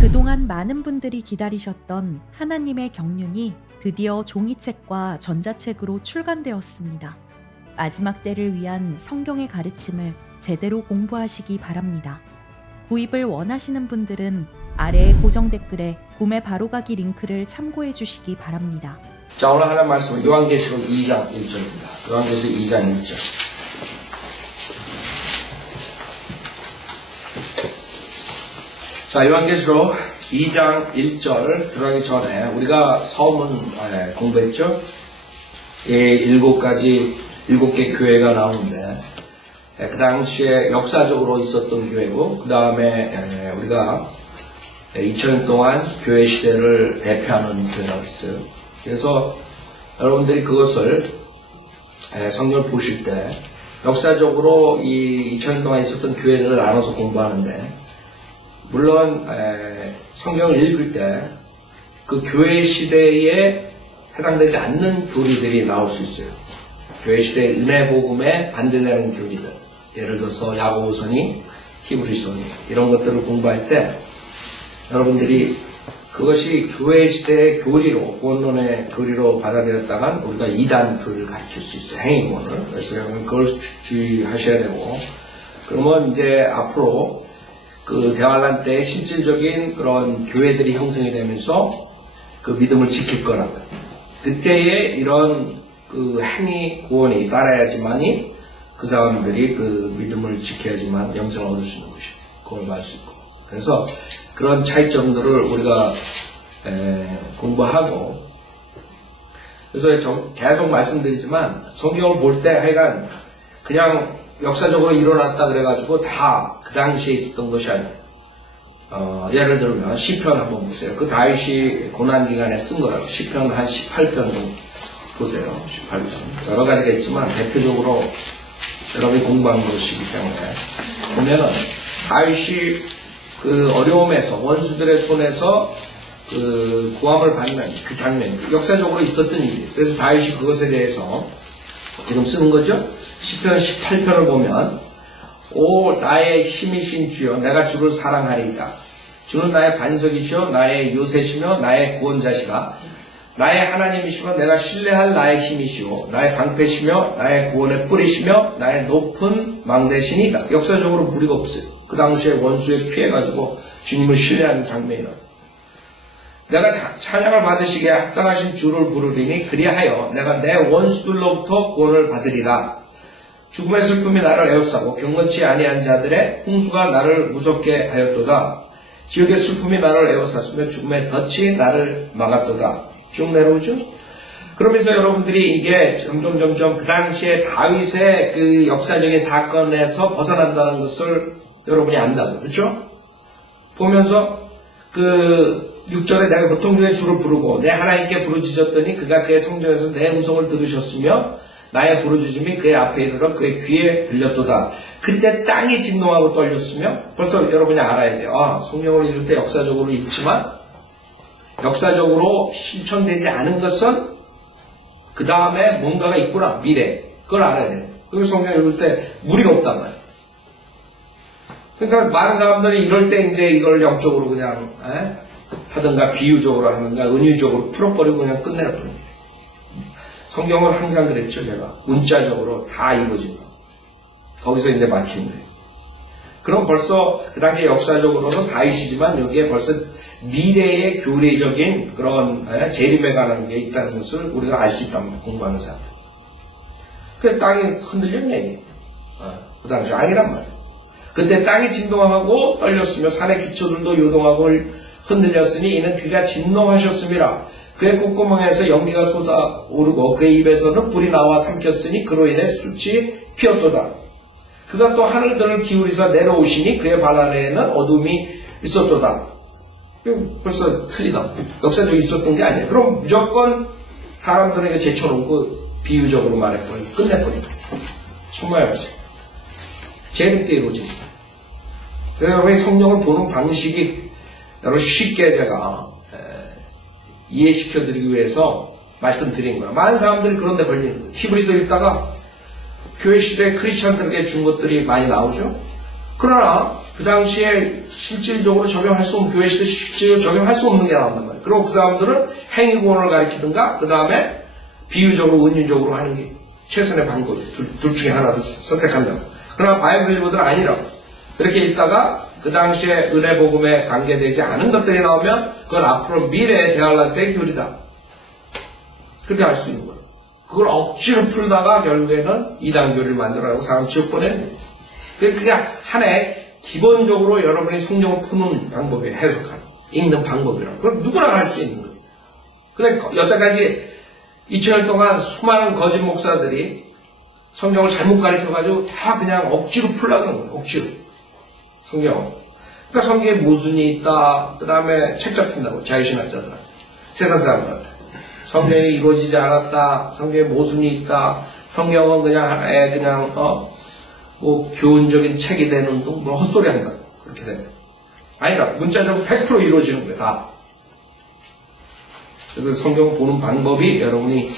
그동안 많은 분들이 기다리셨던 하나님의 경륜이 드디어 종이책과 전자책으로 출간되었습니다. 마지막 때를 위한 성경의 가르침을 제대로 공부하시기 바랍니다. 구입을 원하시는 분들은 아래의 고정 댓글에 구매 바로가기 링크를 참고해 주시기 바랍니다. 자, 오늘 하나님 말씀은 요한계시록 2장 1절입니다. 요한계시록 2장 1절. 자, 요한계시록 2장 1절 들어가기 전에 우리가 서문 공부했죠? 7개 교회가 나오는데 그 당시에 역사적으로 있었던 교회고 그 다음에 우리가 2000년 동안 교회 시대를 대표하는 교회라고 있어요. 그래서 여러분들이 그것을 성경을 보실 때 역사적으로 이 2000년 동안 있었던 교회들을 나눠서 공부하는데 물론 성경을 읽을 때 그 교회 시대에 해당되지 않는 교리들이 나올 수 있어요. 교회 시대의 은혜 복음에 반대되는 교리들, 예를 들어서 야고보서니, 히브리서니 이런 것들을 공부할 때 여러분들이 그것이 교회 시대의 교리로, 구원론의 교리로 받아들였다간 우리가 이단 교리를 가르칠 수 있어요. 행위구원을. 그래서 여러분 그걸 주의하셔야 되고, 그러면 이제 앞으로 그 대환란 때 실질적인 그런 교회들이 형성이 되면서 그 믿음을 지킬 거라고. 그때에 이런 그 행위 구원이 따라야지만이 그 사람들이 그 믿음을 지켜야지만 영생을 얻을 수 있는 것이고, 그걸 받을 수 있고. 그래서 그런 차이점들을 우리가 공부하고, 그래서 계속 말씀드리지만 성경을 볼 때 하여간 그냥 역사적으로 일어났다 그래가지고 다 그 당시에 있었던 것이 아니에요. 예를 들면 시편 한번 보세요. 그 다윗이 고난기간에 쓴 거라고. 시편 한 18편 정도 보세요. 18편. 여러 가지가 있지만 대표적으로 여러분이 공부한 것이기 때문에 보면은 다윗이 그 어려움에서 원수들의 손에서 그 구함을 받는 그 장면, 역사적으로 있었던 일이에요. 그래서 다윗이 그것에 대해서 지금 쓰는 거죠. 시편 18편을 보면 오 나의 힘이신 주여 내가 주를 사랑하리이다. 주는 나의 반석이시여 나의 요새시며 나의 구원자시라. 나의 하나님이시며 내가 신뢰할 나의 힘이시오 나의 방패시며 나의 구원의 뿌리시며 나의 높은 망대시니이다. 역사적으로 무리가 없어요. 그 당시에 원수에 피해가지고 주님을 신뢰하는 장면이라고. 내가 찬양을 받으시기에 합당하신 주를 부르리니 그리하여 내가 내 원수들로부터 구원을 받으리라. 죽음의 슬픔이 나를 에워싸고 경건치 아니한 자들의 홍수가 나를 무섭게 하였도다. 지옥의 슬픔이 나를 에워쌌으며 죽음의 덫이 나를 막았도다. 쭉 내려오죠. 그러면서 여러분들이 이게 점점 그 당시에 다윗의 그 역사적인 사건에서 벗어난다는 것을 여러분이 안다고. 그렇죠? 보면서 그 6절에 내가 고통 중에 주를 부르고 내 하나님께 부르짖었더니 그가 그의 성전에서 내 음성을 들으셨으며 나의 부르짖음이 그의 앞에 이르러 그의 귀에 들렸도다. 그때 땅이 진동하고 떨렸으며 벌써 여러분이 알아야 돼요. 성경을 읽을 때 역사적으로 읽지만 역사적으로 실천되지 않은 것은 그 다음에 뭔가가 있구나. 미래. 그걸 알아야 돼요. 그래서 성경 읽을 때 무리가 없단 말이에요. 그러니까 많은 사람들이 이럴 때 이제 이걸 영적으로 그냥 하든가 비유적으로 하든가 은유적으로 풀어버리고 그냥 끝내버립니다. 성경은 항상 그랬죠. 제가 문자적으로 다 이루어진 거. 거기서 이제 막힌 거예요. 그럼 벌써 그 당시 역사적으로는 다윗이지만 여기에 벌써 미래의 교리적인 그런 재림에 관한 게 있다는 것을 우리가 알 수 있답니다. 공부하는 사람들. 그 땅이 흔들렸네. 얘기. 그 당시 아니란 말이에요. 그때 땅이 진동하고 떨렸으며 산의 기초들도 요동하고 흔들렸으니 이는 그가 진노하셨음이라. 그의 콧구멍에서 연기가 솟아오르고 그의 입에서는 불이 나와 삼켰으니 그로 인해 숯이 피었도다. 그가 또 하늘들을 기울이사 내려오시니 그의 발 아래에는 어둠이 있었도다. 벌써 틀리다. 역사적으로 있었던 게 아니에요. 그럼 무조건 사람들에게 제쳐놓고 비유적으로 말해버리고 끝내버리고 정말 보세요. 재밌게 이루어집니다. 그래서 여러분이 성경을 보는 방식이 여러분 쉽게 제가 이해시켜드리기 위해서 말씀드린 거야. 많은 사람들이 그런 데 걸리는 거예요. 히브리서 읽다가 교회 시대에 크리스천들에게 준 것들이 많이 나오죠. 그러나 그 당시에 실질적으로 적용할 수 없는, 교회 시대 실질적으로 적용할 수 없는 게 나온단 말이에요. 그리고 그 사람들은 행위구원을 가르치든가 그 다음에 비유적으로 은유적으로 하는 게 최선의 방법이에요. 둘 중에 하나를 선택한다고. 그러나 바이블 일부들은 아니라고. 그렇게 읽다가 그 당시에 은혜복음에 관계되지 않은 것들이 나오면 그건 앞으로 미래에 대할날 때 교리다. 그렇게 할 수 있는 거예요. 그걸 억지로 풀다가 결국에는 이단 교리를 만들어가고 사람 지옥 보내는 거예요. 그냥 하나의 기본적으로 여러분이 성경을 푸는 방법이에요. 해석하는, 읽는 방법이라고. 그건 누구나 할 수 있는 거예요. 근데 여태까지 2000년 동안 수많은 거짓 목사들이 성경을 잘못 가르쳐가지고 다 그냥 억지로 풀려고 하는 거예요. 억지로. 성경. 그러니까 성경에 모순이 있다. 그 다음에 책 잡힌다고. 자유신학자들한테. 세상 사람들한테. 성경이 이루어지지 않았다. 성경에 모순이 있다. 성경은 그냥 하나의 그냥 뭐 교훈적인 책이 되는 둥 뭐 헛소리 한다. 그렇게 되면. 아니라 문자적으로 100% 이루어지는 거예요. 다. 그래서 성경 보는 방법이 여러분이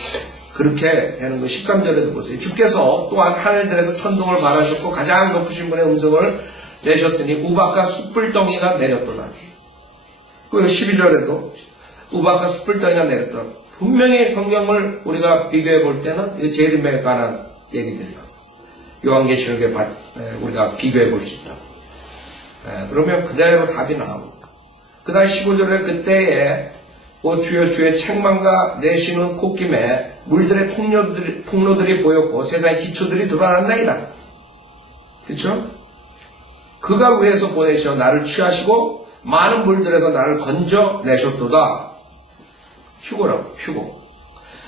그렇게 되는 거 13절에도 보세요. 주께서 또한 하늘들에서 천둥을 말하셨고 가장 높으신 분의 음성을 내셨으니 우박과 숯불덩이가 내렸도다. 그리고 12절에도 우박과 숯불덩이가 내렸더라. 분명히 성경을 우리가 비교해 볼 때는 재림에 관한 얘기들이요. 요한계시록에 우리가 비교해 볼 수 있다. 그러면 그대로 답이 나옵니다. 그 다음 15절에 그때에 오 주여 주의 책망과 내쉬는 콧김에 물들의 폭로들이 보였고 세상의 기초들이 드러났나이다. 그렇죠? 그가 위에서 보내셔 나를 취하시고 많은 물들에서 나를 건져내셨도다. 휴고라고. 휴고.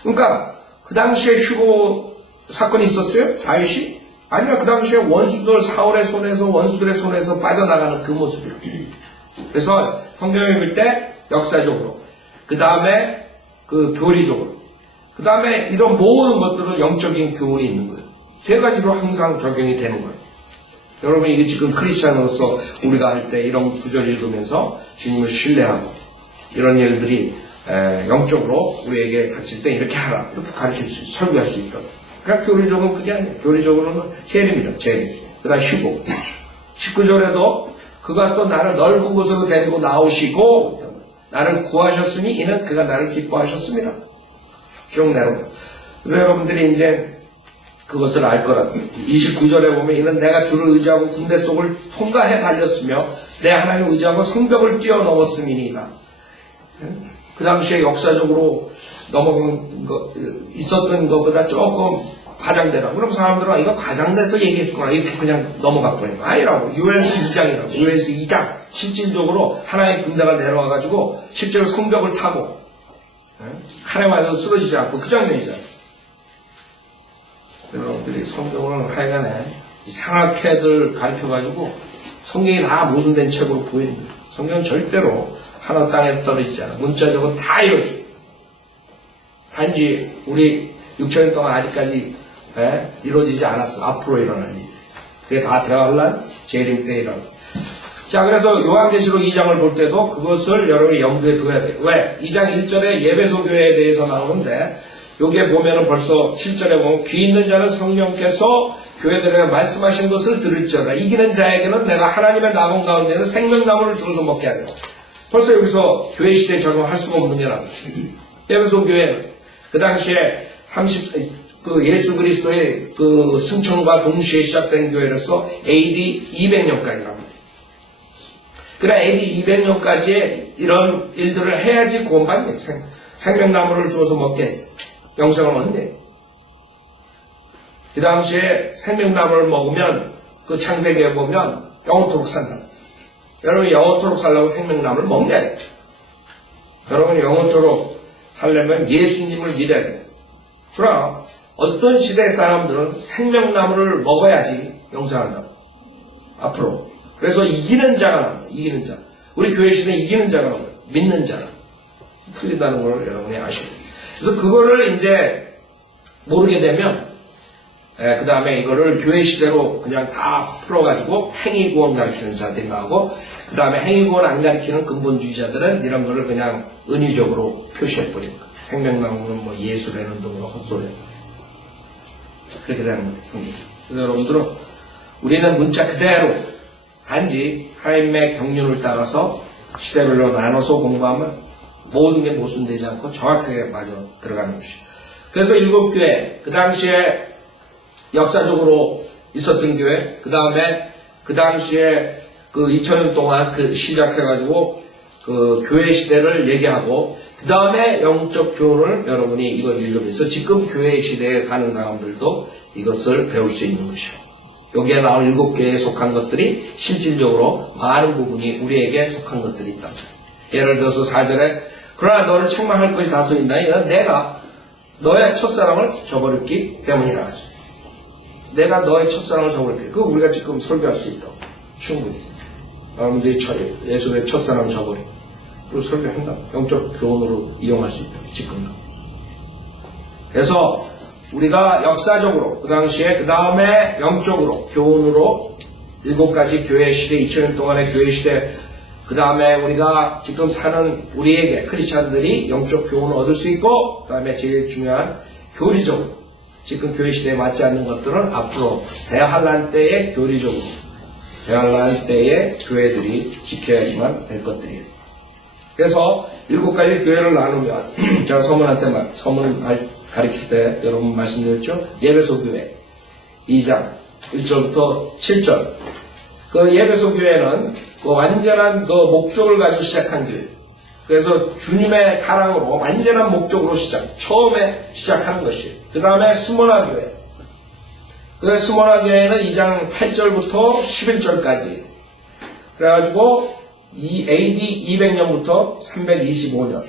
그러니까 그 당시에 휴고 사건이 있었어요? 다윗이? 아니면 그 당시에 원수들 사울의 손에서 원수들의 손에서 빠져나가는 그 모습이에요. 그래서 성경을 읽을 때 역사적으로 그 다음에 그 교리적으로 그 다음에 이런 모든 것들은 영적인 교훈이 있는 거예요. 세 가지로 항상 적용이 되는 거예요. 여러분 이게 지금 크리스찬으로서 우리가 할 때 이런 구절 읽으면서 주님을 신뢰하고 이런 일들이 영적으로 우리에게 닥칠 때 이렇게 하라 이렇게 가르칠 수 있어 설교할 수 있다. 그러니까 교리적으로는 그게 아니에요. 교리적으로는 재림이죠. 재림. 그 다음 휴고 19절에도 그가 또 나를 넓은 곳으로 데리고 나오시고 나를 구하셨으니 이는 그가 나를 기뻐하셨습니다. 쭉 내려오고 그래서 여러분들이 이제 그것을 알 거라고. 29절에 보면 이는 내가 주를 의지하고 군대 속을 통과해 달렸으며 내 하나님을 의지하고 성벽을 뛰어넘었음이니이다. 그 당시에 역사적으로 넘어간 거, 있었던 것보다 조금 과장되라. 그럼 사람들은 이거 과장돼서 얘기했구나. 이렇게 그냥 넘어갔거든요. 아니라고. 요엘서 2장이라고. 요엘서 2장. 실질적으로 하나의 군대가 내려와가지고 실제로 성벽을 타고 칼에 맞아서 쓰러지지 않고 그 장면이잖아요. 여러분들이 성경을 하여간에 이상하게들 가르쳐가지고 성경이 다 모순된 책으로 보이는 거예요. 성경은 절대로 하나 땅에 떨어지지 않아. 문자적으로 다 이루어져. 단지 우리 6천년 동안 아직까지 이루어지지 않았어. 앞으로 일어날 일. 그게 다 대환란 재림 때 일어나. 자, 그래서 요한계시록 2장을 볼 때도 그것을 여러분이 염두에 둬야 돼요. 왜? 2장 1절에 예배소 교회에 대해서 나오는데 여기에 보면은 벌써 7절에 보면 귀 있는 자는 성령께서 교회들에게 말씀하신 것을 들을지어다. 이기는 자에게는 내가 하나님의 나무 가운데는 생명나무를 주어서 먹게 하리라. 벌써 여기서 교회 시대에 적용할 수가 없는 게라고. 예배소 교회는 그 당시에 예수 그리스도의 그 승천과 동시에 시작된 교회로서 AD 200년까지랍니다. 그래 AD 200년까지의 이런 일들을 해야지 구원받는 생명나무를 주어서 먹게 영생을 얻네. 그 당시에 생명나무를 먹으면 그 창세기에 보면 영원토록 산다. 여러분이 영원토록 살려고 생명나무를 먹냐? 여러분이 영원토록 살려면 예수님을 믿어야 돼요. 그러나 어떤 시대 사람들은 생명나무를 먹어야지 영생한다고. 앞으로. 그래서 이기는 자가 나옵니다. 이기는 자. 우리 교회 시대에 이기는 자가 나옵니다. 믿는 자가. 틀린다는 걸 여러분이 아셔야 돼요. 그래서 그거를 이제 모르게 되면 그 다음에 이거를 교회 시대로 그냥 다 풀어가지고 행위구원 가르치는 자들이 나오고 그 다음에 행위구원 안 가르치는 근본주의자들은 이런 거를 그냥 은유적으로 표시해버립니다. 생명나무는 뭐 예수라는 등으로 헛소리. 그렇게 되는 거예요. 그래서 여러분들은 우리는 문자 그대로 단지 하나님의 경륜을 따라서 시대별로 나눠서 공부하면 모든 게 모순되지 않고 정확하게 맞아 들어가는 것이죠. 그래서 7교회, 그 당시에 역사적으로 있었던 교회, 그 다음에 그 당시에 그 2000년 동안 그 시작해가지고 그 교회 시대를 얘기하고, 그 다음에 영적 교훈을 여러분이 이걸 읽으면서 지금 교회 시대에 사는 사람들도 이것을 배울 수 있는 것이요. 여기에 나온 7개에 속한 것들이 실질적으로 많은 부분이 우리에게 속한 것들이 있다. 예를 들어서 4절에 그러나 너를 책망할 것이 다소 있나? 이건 내가 너의 첫사랑을 저버렸기 때문이라 하죠. 내가 너의 첫사랑을 저버렸기. 그거 우리가 지금 설교할 수 있다고. 충분히. 여러분들이 예수의 첫사랑을 저버리고 그리고 설교한다. 영적 교훈으로 이용할 수 있다. 지금도. 그래서 우리가 역사적으로 그 당시에 그 다음에 영적으로 교훈으로 7가지 교회 시대 2000년 동안의 교회 시대 그 다음에 우리가 지금 사는 우리에게 크리스찬들이 영적 교훈을 얻을 수 있고, 그 다음에 제일 중요한 교리적으로 지금 교회 시대에 맞지 않는 것들은 앞으로 대환란 때에 교리적으로 대환란 때에 교회들이 지켜야지만 될 것들이에요. 그래서 7가지 교회를 나누면 제가 서문 가르칠 때 여러분 말씀드렸죠. 예배소 교회 2장 1절부터 7절. 그 예배소 교회는 그 완전한 그 목적을 가지고 시작한 교회. 그래서 주님의 사랑으로 완전한 목적으로 처음에 시작하는 것이에요. 그 다음에 스모나 교회. 그 스모나 교회는 2장 8절부터 11절까지. 그래가지고 AD 200년부터 325년.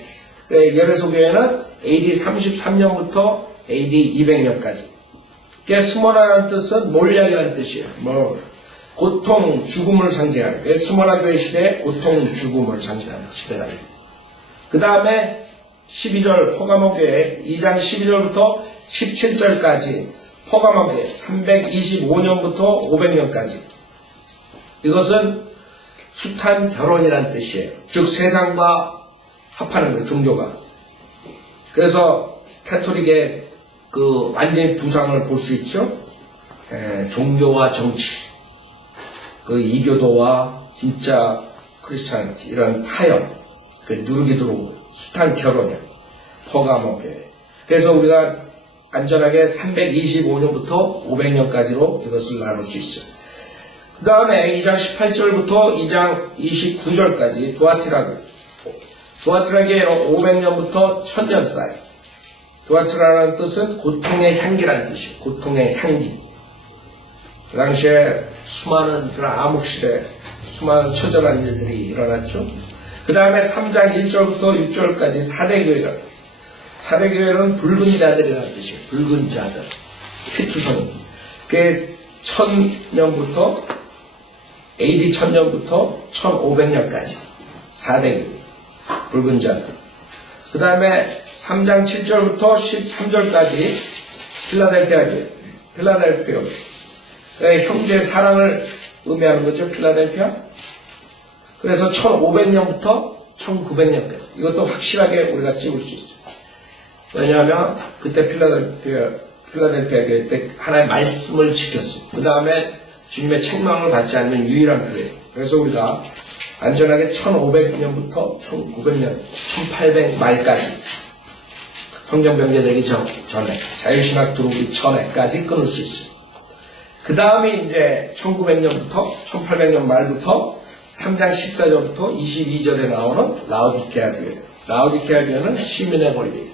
예배소 교회는 AD 33년부터 AD 200년까지. 스모나라는 뜻은 몰약이라는 뜻이에요. 고통, 죽음을 상징하는, 스모나 교회 시대의 고통, 죽음을 상징하는 시대다. 그 다음에 12절 포가모 교회 2장 12절부터 17절까지 포가모 교회 325년부터 500년까지. 이것은 숱한 결혼이라는 뜻이에요. 즉 세상과 합하는 거예요. 종교가. 그래서 캐톨릭의 그 완전히 두상을 볼 수 있죠. 종교와 정치. 그 이교도와 진짜 크리스찬티 이런 타협, 그 누르기 들어오고 숱한 결혼이야. 포가모 교회. 그래서 우리가 안전하게 325년부터 500년까지로 이것을 나눌 수 있어요. 그 다음에 2장 18절부터 2장 29절까지 두아티라 교회는 500년부터 1000년 사이. 두아티라라는 뜻은 고통의 향기라는 뜻이에요. 고통의 향기. 그 당시에 수많은 그런 암흑시대, 수많은 처절한 일들이 일어났죠. 그 다음에 3장 1절부터 6절까지 사대교회다. 사대교회는 붉은 자들이라는 뜻이에요. 붉은 자들. 피투성. 그게 1000년부터, AD 1000년부터 1500년까지. 사대교회. 붉은 자들. 그 다음에 3장 7절부터 13절까지 필라델피아 교회. 필라델피아 교회. 형제 사랑을 의미하는 거죠. 필라델피아. 그래서 1500년부터 1900년까지. 이것도 확실하게 우리가 찍을 수 있어요. 왜냐하면 그때 필라델피아 교회 때 하나의 말씀을 지켰어요. 그 다음에 주님의 책망을 받지 않는 유일한 교회. 그래서 우리가 안전하게 1500년부터 1900년, 1800 말까지 성경 변개되기 전에 자유신학 들어오기 전에까지 끊을 수 있어요. 그 다음에 이제 1900년부터 1800년 말부터 3장 14절부터 22절에 나오는 라오디케아 교회. 라오디케아 교회는 시민의 권리,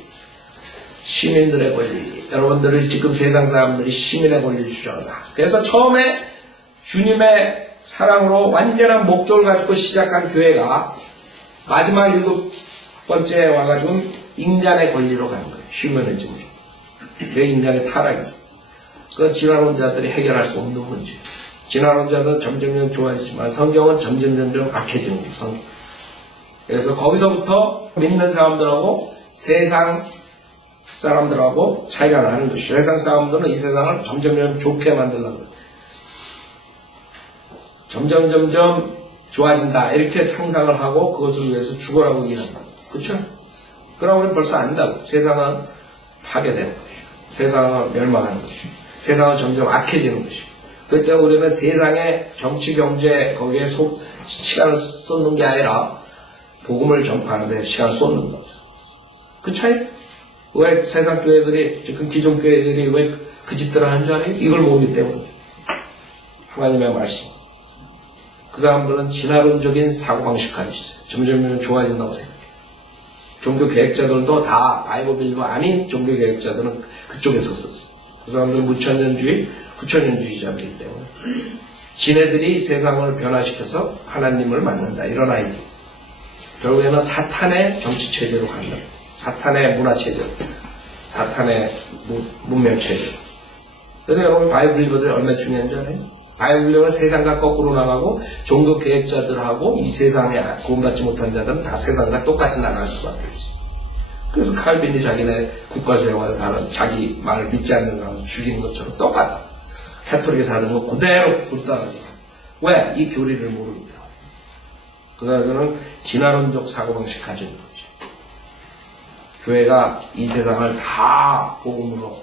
시민들의 권리. 여러분들이 지금 세상 사람들이 시민의 권리를 주장한다. 그래서 처음에 주님의 사랑으로 완전한 목적을 가지고 시작한 교회가 마지막 7번째에 와가지고 인간의 권리로 가는 거예요. 휴머니즘으로. 그게 인간의 타락이죠. 그건 진화론자들이 해결할 수 없는 문제. 진화론자는 점점 좋아지지만 성경은 점점 악해지는 거예요. 그래서 거기서부터 믿는 사람들하고 세상 사람들하고 차이가 나는 것이죠. 세상 사람들은 이 세상을 점점 좋게 만들려고 해요. 점점 좋아진다 이렇게 상상을 하고 그것을 위해서 죽어라고 일한다. 그렇죠? 그럼 우리는 벌써 안다고. 세상은 파괴되는 것이고 세상은 멸망하는 것이고 세상은 점점 악해지는 것이고 그때 우리는 세상의 정치, 경제, 거기에 시간을 쏟는 게 아니라 복음을 전파하는데 시간을 쏟는 거죠. 그 차이? 왜 세상 교회들이, 지금 기존 교회들이 왜 그 짓들을 하는 줄 알아요? 이걸 모르기 때문에. 하나님의 말씀. 그 사람들은 진화론적인 사고방식 가지고 있어요. 점점 좋아진다고 생각해요. 종교 계획자들도 다 바이블 빌리버 아닌 종교 계획자들은 그쪽에서 썼어요. 그 사람들은 무천년주의, 후천년주의자들이기 때문에. 지네들이 세상을 변화시켜서 하나님을 만난다. 이런 아이들. 결국에는 사탄의 정치체제로 간다. 사탄의 문화체제. 사탄의 문명체제. 그래서 여러분 바이블 빌리버들이 얼마나 중요한지 알아요? 바이블 빌리버는 세상과 거꾸로 나가고 종교 계획자들하고 이 세상에 구원받지 못한 자들은 다 세상과 똑같이 나갈 수밖에 없어요. 그래서 칼빈이 자기네 국가세워서 다른 자기 말을 믿지 않는 사람을 죽이는 것처럼 똑같다. 캐톨릭에서 하는 거 그대로 불따가지고. 왜? 이 교리를 모르기 때문에. 그래서 진화론적 사고방식 가지는 거죠. 교회가 이 세상을 다 복음으로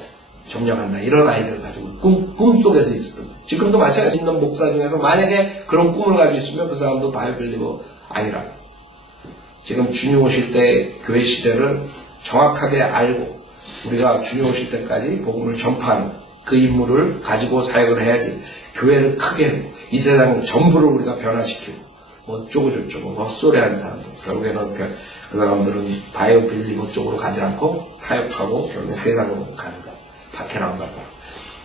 점령한다. 이런 아이디어를 가지고 꿈속에서 있었던 거예요. 지금도 마찬가지 있는 목사 중에서 만약에 그런 꿈을 가지고 있으면 그 사람도 바이블 빌리버 아니라. 지금 주님 오실 때 교회 시대를 정확하게 알고 우리가 주님 오실 때까지 복음을 전파하는 그 임무를 가지고 사역을 해야지 교회를 크게 하고 이 세상 전부를 우리가 변화시키고 뭐 어쩌고 저쩌고 헛소리하는 사람들 결국에는 그 사람들은 바이오 빌리버 쪽으로 가지 않고 타협하고 결국 세상으로 가는 거야. 박해나온 거야.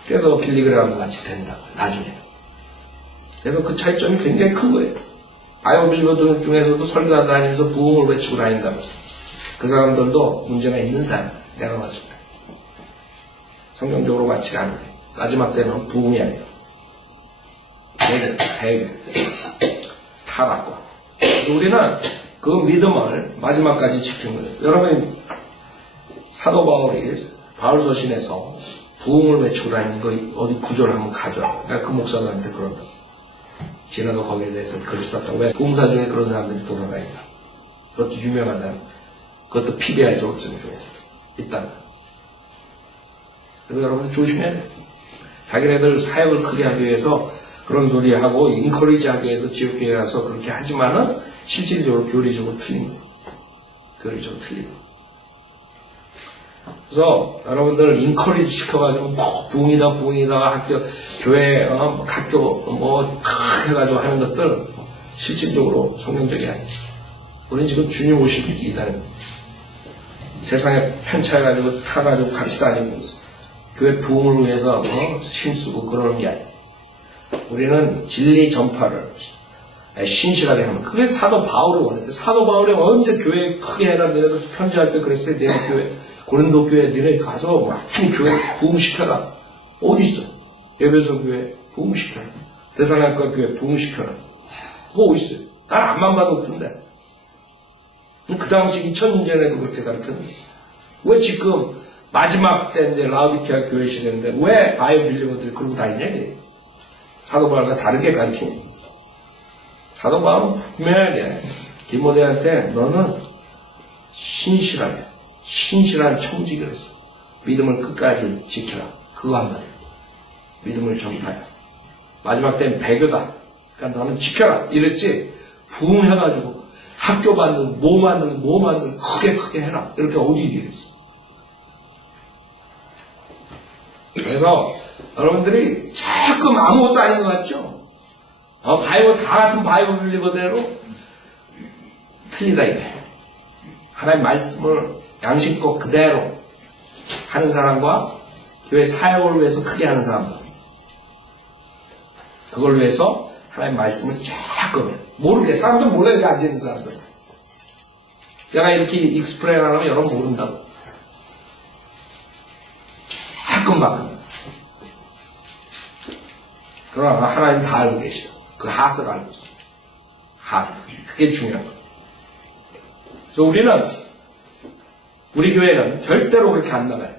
그래서 빌리그레함과 같이 된다고 나중에. 그래서 그 차이점이 굉장히 큰 거예요. 바이오 빌리버들 중에서도 설교하다 다니면서 부흥을 외치고 다닌다고. 그 사람들도 문제가 있는 사람 내가 봤을 때. 성경적으로 맞지가 않은 거예요. 마지막 때는 부흥이 아니에요. 해결. 타락과. 우리는 그 믿음을 마지막까지 지킨 거예요. 여러분, 사도 바울이 바울서신에서 부흥을 외치고 다니는 거 어디 구조를 한번 가져와. 내가 그 목사들한테 그런다. 지나도 거기에 대해서 글을 썼다고. 왜 부흥사 중에 그런 사람들이 돌아다닌다. 그것도 유명하다. 그것도 PBR 졸업생 중에서 있다. 그래서 여러분들 조심해야 돼요. 자기네들 사역을 크게 하기 위해서 그런 소리 하고 인커리지 하기 위해서 지옥교회 가서 그렇게 하지만은 실질적으로 교리적으로 틀린 거예요. 교리적으로 틀린 거예요. 그래서 여러분들 인커리지 시켜가지고 부흥이다 학교 교회 학교 뭐 해가지고 하는 것들 실질적으로 성경적이 아니에요. 우리는 지금 주님 오시기 기다립니다. 세상에 편차해가지고 타가지고 같이 다니고 교회 부흥을 위해서 힘쓰고 그러는 게 아니에요. 우리는 진리 전파를 신실하게 하면 그게 사도 바울이 원했대. 사도 바울이 언제 교회 크게 해라 내가 편지할 때 그랬어요. 내가 교회 고린도 교회 너네 가서 많이 교회 부흥시켜라. 어디 있어? 에베소 교회 부흥시켜라. 데살로니가 교회 부흥시켜라. 뭐 있어요? 난 앞만 봐도 없던데. 그 당시 2000년 전에도 그렇게 가르쳤는데 왜 지금 마지막 때인데 라우디케아 교회 시대인데 왜 바이오 빌리버들이 그러고 다니냐 이게. 사도 바울과 다르게 가르치는 거예요. 사도 바울은 분명하게 디모데한테 너는 신실한 청지기로서 믿음을 끝까지 지켜라. 그거 한 말이에요. 믿음을 전파해. 마지막 때는 배교다. 그러니까 너는 지켜라. 이랬지 부흥해가지고 학교 만들고 뭐 만들고 크게 해라. 이렇게 어디 얘기했어. 그래서 여러분들이 조금 아무것도 아닌 것 같죠? 바이블 다 같은 바이블 빌리버대로 틀리다 이게. 하나님 말씀을 양심껏 그대로 하는 사람과 교회 사역을 위해서 크게 하는 사람, 그걸 위해서 하나님 말씀을 조금 모르게 사람들 몰라 여기 앉아있는 사람들. 내가 이렇게 익스프레인 하면 여러분 모른다고. 조금 그러나 하나님 다 알고 계시다. 그 하스를 알고 있어. 그게 중요한 거예요. 그래서 우리 교회는 절대로 그렇게 안 나가요.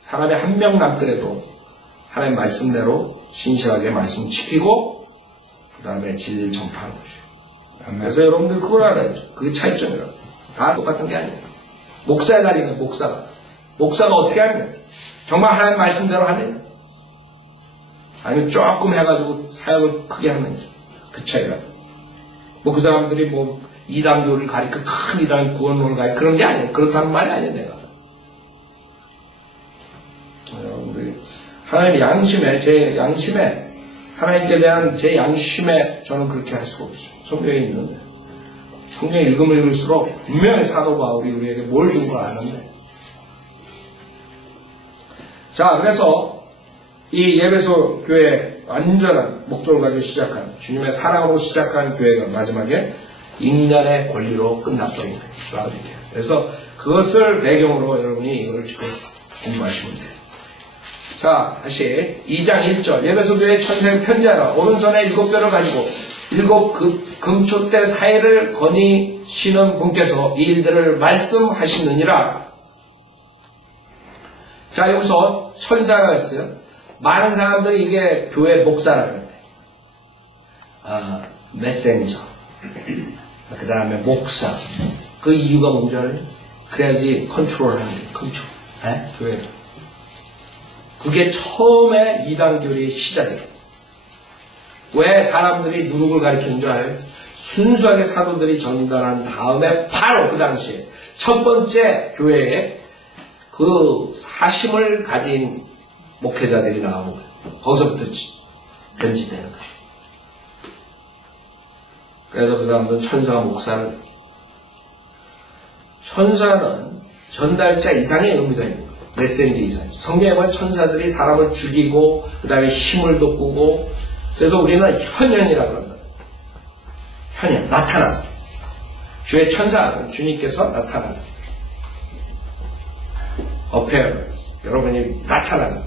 사람이 한 명 남더라도 하나님 말씀대로 신실하게 말씀 지키고 그 다음에 진리를 전파하는 것이에요. 그래서 여러분들 그걸 알아야죠. 그게 차이점이라고. 다 똑같은 게 아니에요. 목사의 날이면 목사가 어떻게 하느냐. 정말 하나님 말씀대로 하느냐. 아니면 조금 해가지고 사역을 크게 하는 그 차이가. 뭐 그 사람들이 뭐 이단교를 가리켜 큰 이단 구원론을 가리켜 그런 게 아니에요. 그렇다는 말이 아니에요, 내가. 우리 하나님 양심에, 제 양심에, 하나님께 대한 제 양심에 저는 그렇게 할 수가 없어요. 성경에 있는데. 성경 읽으면 읽을수록 분명히 사도 바울이 우리에게 뭘 준 걸 아는데. 자, 그래서 이 에베소 교회 완전한 목적을 가지고 시작한, 주님의 사랑으로 시작한 교회가 마지막에 인간의 권리로 끝났던 거예요. 그래서 그것을 배경으로 여러분이 이걸 지금 공부하시면 돼요. 자, 다시 2장 1절 에베소 교회 천사에 편지하라. 오른손에 7뼈를 가지고 7 금초대 사이를 거니시는 분께서 이 일들을 말씀하시느니라. 자, 여기서 천사가 있어요. 많은 사람들이 이게 교회 목사라고 해요. 메센저. 그 다음에 목사. 그 이유가 뭔지 알아요? 그래야지 컨트롤하는 게, 컨트롤. 교회를. 그게 처음에 이단교리의 시작이에요. 왜 사람들이 누룩을 가리키는 줄 알아요? 순수하게 사도들이 전달한 다음에 바로 그 당시에 첫 번째 교회에 그 사심을 가진 목회자들이 나오는 거예요. 거기서부터 변질되는 거예요. 그래서 그 사람들은 천사 목사를, 천사는 전달자 이상의 의미가 있는 거예요. 메신저 이상. 성경에 보면 천사들이 사람을 죽이고 그 다음에 힘을 돋구고, 그래서 우리는 현현이라고 합니다. 현현, 나타나. 주의 천사는 주님께서 나타나는. 어페어, 여러분이 나타나는.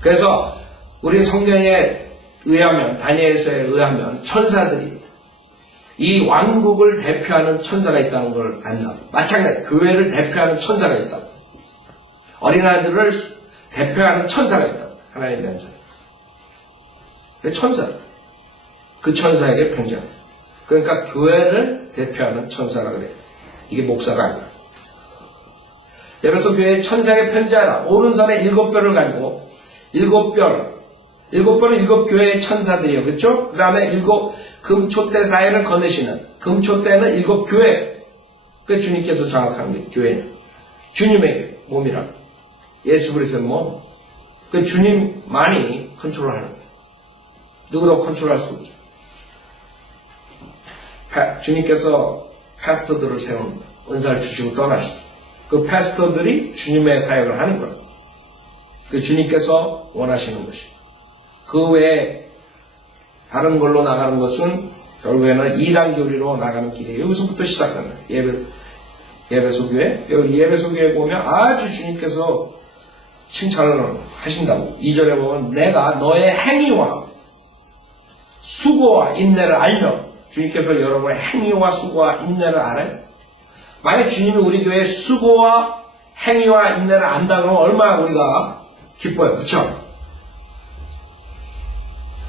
그래서 우리 성경에 의하면, 다니엘서에 의하면 천사들이 이 왕국을 대표하는 천사가 있다는 걸 안다. 마찬가지 교회를 대표하는 천사가 있다. 어린아이들을 대표하는 천사가 있다. 하나님의 면전. 그 천사. 그 천사에게 편지한다. 그러니까 교회를 대표하는 천사가 그래. 이게 목사가 아니야. 에베소 교회의 천사에게 편지하라. 오른손에 7뼈를 가지고 7뼈는 7교회의 천사들이에요. 그렇죠? 그 다음에 7 금초대 사이를 거느시는, 금초대는 7교회. 그 주님께서 장악하는 게 교회는. 주님에게 몸이라. 예수 그리스도의 몸. 그 주님만이 컨트롤하는 거예요. 누구도 컨트롤할 수 없죠. 주님께서 패스터들을 세우는 거예요. 은사를 주시고 떠나셨어요. 그 패스터들이 주님의 사역을 하는 거예요. 그 주님께서 원하시는 것이. 그 외에 다른 걸로 나가는 것은 결국에는 이단 교리로 나가는 길이에요. 여기서부터 시작하는 거예요. 예배소 교회. 여기 예배소 교회에 보면 아주 주님께서 칭찬을 하신다고. 2절에 보면 내가 너의 행위와 수고와 인내를 알며, 주님께서 여러분의 행위와 수고와 인내를 알아요. 만약 주님이 우리 교회의 수고와 행위와 인내를 안다 그러면 얼마나 우리가 기뻐요. 그렇죠?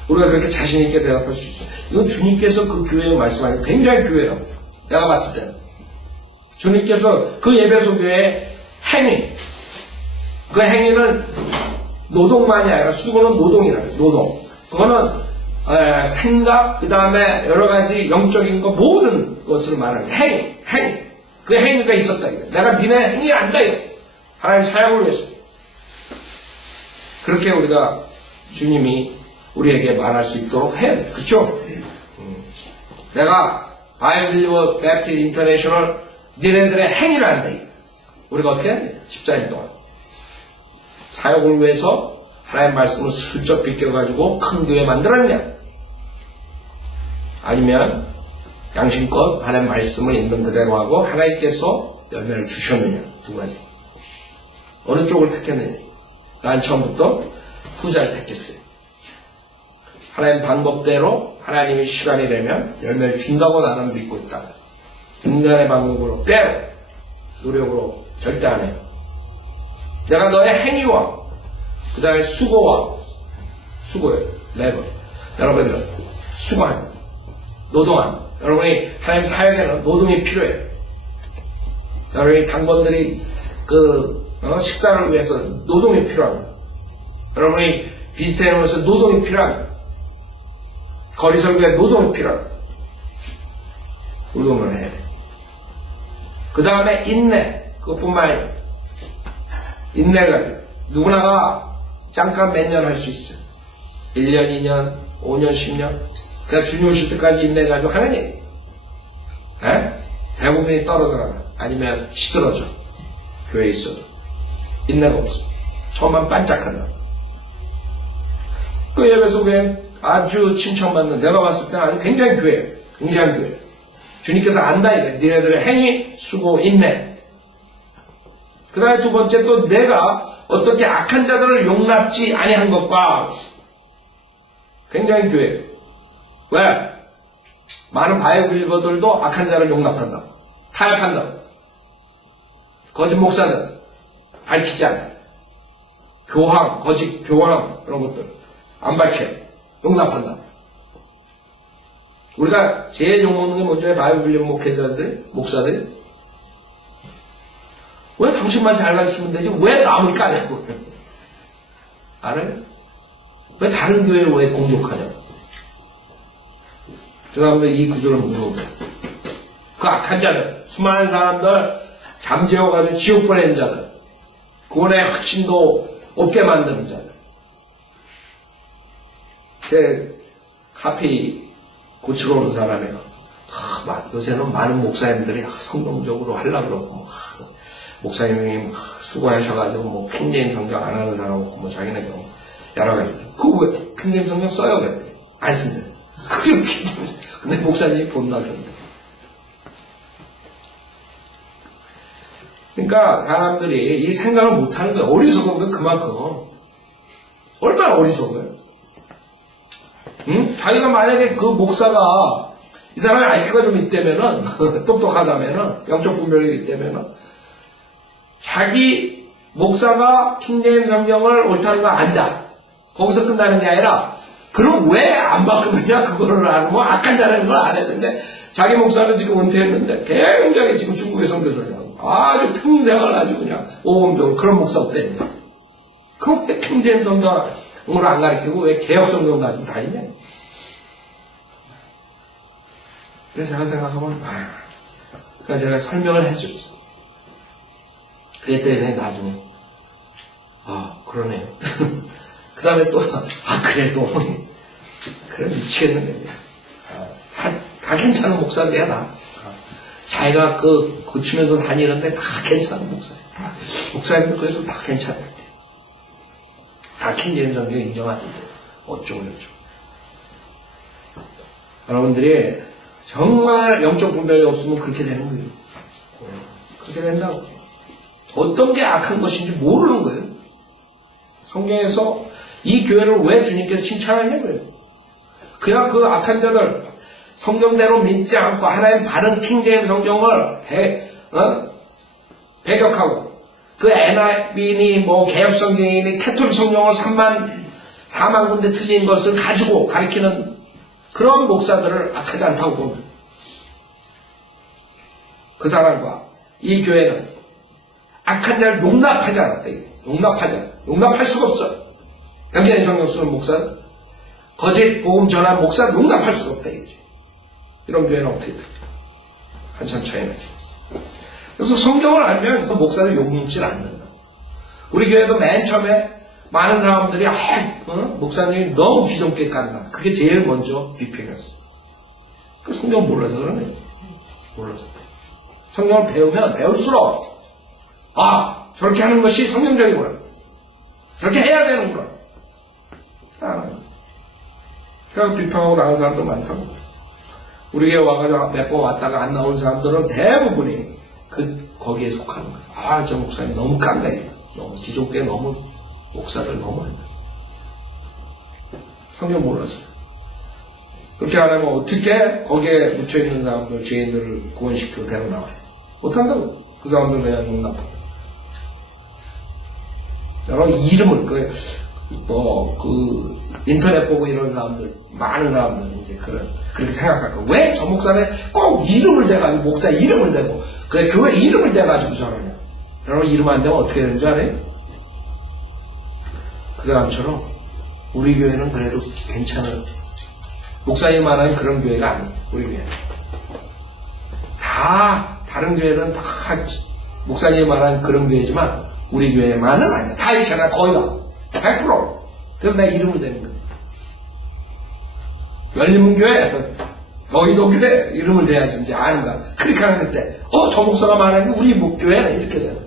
우리가 그렇게 자신 있게 대답할 수 있어요. 이건 주님께서 그 교회에 말씀하는 굉장히 교회예요. 내가 봤을 때는. 주님께서 그 예배소 교회의 행위, 그 행위는 노동만이 아니라 수고는 노동이라요. 노동. 그거는 생각, 그 다음에 여러 가지 영적인 거 모든 것을 말하는 행위. 그 행위가 있었다. 이거. 내가 니네 행위를 안다. 이거. 하나님 사역을 위해서. 그렇게 우리가 주님이 우리에게 말할 수 있도록 해야 돼. 그쵸? 내가 바이블리버 배프티스트 인터내셔널 니네들의 행위를 한다. 이거. 우리가 어떻게 해야 돼? 14일 동안. 사역을 위해서 하나님의 말씀을 슬쩍 비껴가지고 큰 교회 만들었냐? 아니면 양심껏 하나님의 말씀을 있는 그대로 하고 하나님께서 열매를 주셨느냐? 두 가지. 어느 쪽을 택했느냐? 난 처음부터 후자를 택했어요. 하나님 방법대로 하나님이 시간이 되면 열매를 준다고 나는 믿고 있다. 인간의 방법으로 때로 노력으로 절대 안 해요. 내가 너의 행위와 그 다음에 수고예요. 레버. 여러분들 수고함, 노동함. 여러분이 하나님 사역에는 노동이 필요해요. 여러분이 당번들이 식사를 위해서 노동이 필요합니다. 여러분이 비즈니스에서 노동이 필요한 거리 설교에 노동이 필요한 노동을 해야 돼. 그 다음에 인내. 그것뿐만 아니라 인내가 누구나가 잠깐 몇 년 할 수 있어요. 1년, 2년, 5년, 10년. 그냥 주님 오실 때까지 인내가지고 하는 얘기. 대부분이 떨어져가. 아니면 시들어져. 교회에 있어도. 인내가 없어. 처음만 반짝한다. 그 예배 속에 아주 칭찬받는, 내가 봤을 때는 아주 굉장히 교회예요. 굉장히 교회. 주님께서 안다 이거예요. 니네들의 행위, 수고, 인내. 그 다음에 두 번째 또 내가 어떻게 악한 자들을 용납지 아니한 것과 굉장히 교회예요. 왜? 많은 바이블 읽어들도 악한 자를 용납한다. 타협한다. 거짓 목사는 밝히지 않아요. 교황, 거짓 교황 그런 것들 안 밝혀요. 용납한다. 우리가 제일 욕먹는 게 뭔지 바이블 목사들이 왜 당신만 잘 가르치면 되지? 왜 남을 까냐고. 알아요? 왜 다른 교회를 왜 공격하냐고. 그 사람들 이 구조를 물어봐요. 그 악한 자들, 수많은 사람들 잠재워가지고 지옥 보내는 자들, 구원의 확신도 없게 만드는 자들. 카피 고치러 오는 사람이에요. 요새는 많은 목사님들이 성경적으로 하려고 그러고, 목사님이 수고하셔가지고, 킹제임 성경 안 하는 사람 없고, 자기네 경우, 여러 가지. 그거 왜 킹제임 성경 써요? 그랬더니, 안 쓴대. 그게 킹제임 근데 목사님이 본다 그러는데. 그러니까 사람들이 이 생각을 못 하는 거예요. 어리석은 건 그만큼. 얼마나 어리석어요? 응? 자기가 만약에 그 목사가 이 사람이 IQ가 좀 있다면은 똑똑하다면은 영적 분별력이 있다면은 자기 목사가 킹제임 성경을 옳다는 거 안다. 거기서 끝나는 게 아니라 그럼 왜 안 바꾸느냐 그거를 알고 악한 자라는 걸 안 했는데 자기 목사는 지금 은퇴했는데 굉장히 지금 중국의 선교사냐고 아주 평생을 아주 그냥 오범적으로 그런 목사 없대. 그럼 왜 킹제임 성경을 안 가르치고 왜 개혁 성경 가지고 다니냐. 그래서 제가 생각하면 그러니까 제가 설명을 해줬어. 그때 때문에 나중에 그러네요. 그 다음에 또 그래도 그래 미치겠는 거야. 다 괜찮은 목사들이야 나. 자기가 고치면서 다니는데 다 괜찮은 목사야. 목사님들 그래도 다 괜찮대. 다 킹제임 성경 인정하던데 어쩌고 저쩌고. 여러분들이 정말 영적 분별이 없으면 그렇게 되는 거예요. 그렇게 된다고. 어떤 게 악한 것인지 모르는 거예요. 성경에서 이 교회를 왜 주님께서 칭찬하냐고요. 그냥 그 악한 자들 성경대로 믿지 않고 하나님 바른 킹제임 성경을 배격하고 그 NIV니 개혁 성경이니 캐톨릭 성경을 4만 군데 틀린 것을 가지고 가리키는 그런 목사들을 악하지 않다고 보면 그 사람과 이 교회는 악한 자를 용납하지 않았다. 용납할 수가 없어. 양자인 성경 쓰는 목사는 거짓 복음 전한 목사는 용납할 수가 없다. 이런 교회는 어떻게 돼? 한참 차이 나지. 그래서 성경을 알면 목사를 욕먹질 않는다. 우리 교회도 맨 처음에 많은 사람들이 목사님이 너무 기존께 깐다. 그게 제일 먼저 비평했어. 그 성경을 몰라서 그러네. 몰라서. 성경을 배우면 배울수록 저렇게 하는 것이 성경적이구나. 저렇게 해야 되는구나. 그냥 비평하고 나간 사람도 많다고. 우리 교회 와가지고 몇 번 왔다가 안 나온 사람들은 대부분이 거기에 속하는 거야. 저 목사님 너무 깐네. 너무 기존께 너무 목사를 너무 한다. 성경 몰라서. 그렇게 안 하면 어떻게 거기에 묻혀있는 사람들, 죄인들을 구원시키고 데려 나와요. 못한다고. 그 사람들 그냥 용납한다. 여러 이름을, 인터넷 보고 이런 사람들, 많은 사람들, 이제 그렇게 생각할 거야. 왜 저 목사는 꼭 이름을 대가지고, 목사 이름을 대고, 교회 이름을 대가지고 저러냐. 여러분 이름 안 대면 어떻게 되는 줄 알아요? 그 사람처럼 우리 교회는 그래도 괜찮은, 목사님 말하는 그런 교회가 아니에요. 우리 교회는. 다른 교회는 다 목사님 말하는 그런 교회지만 우리 교회만은 아니야. 다 이렇게 나 거의 다 100%. 그래서 내 이름을 대는 거야. 열린문교회, 여의도 교회 이름을 대야지 이제 아는가. 그렇게 하는 그때 저 목사가 말하는 우리 목교회 이렇게 돼요.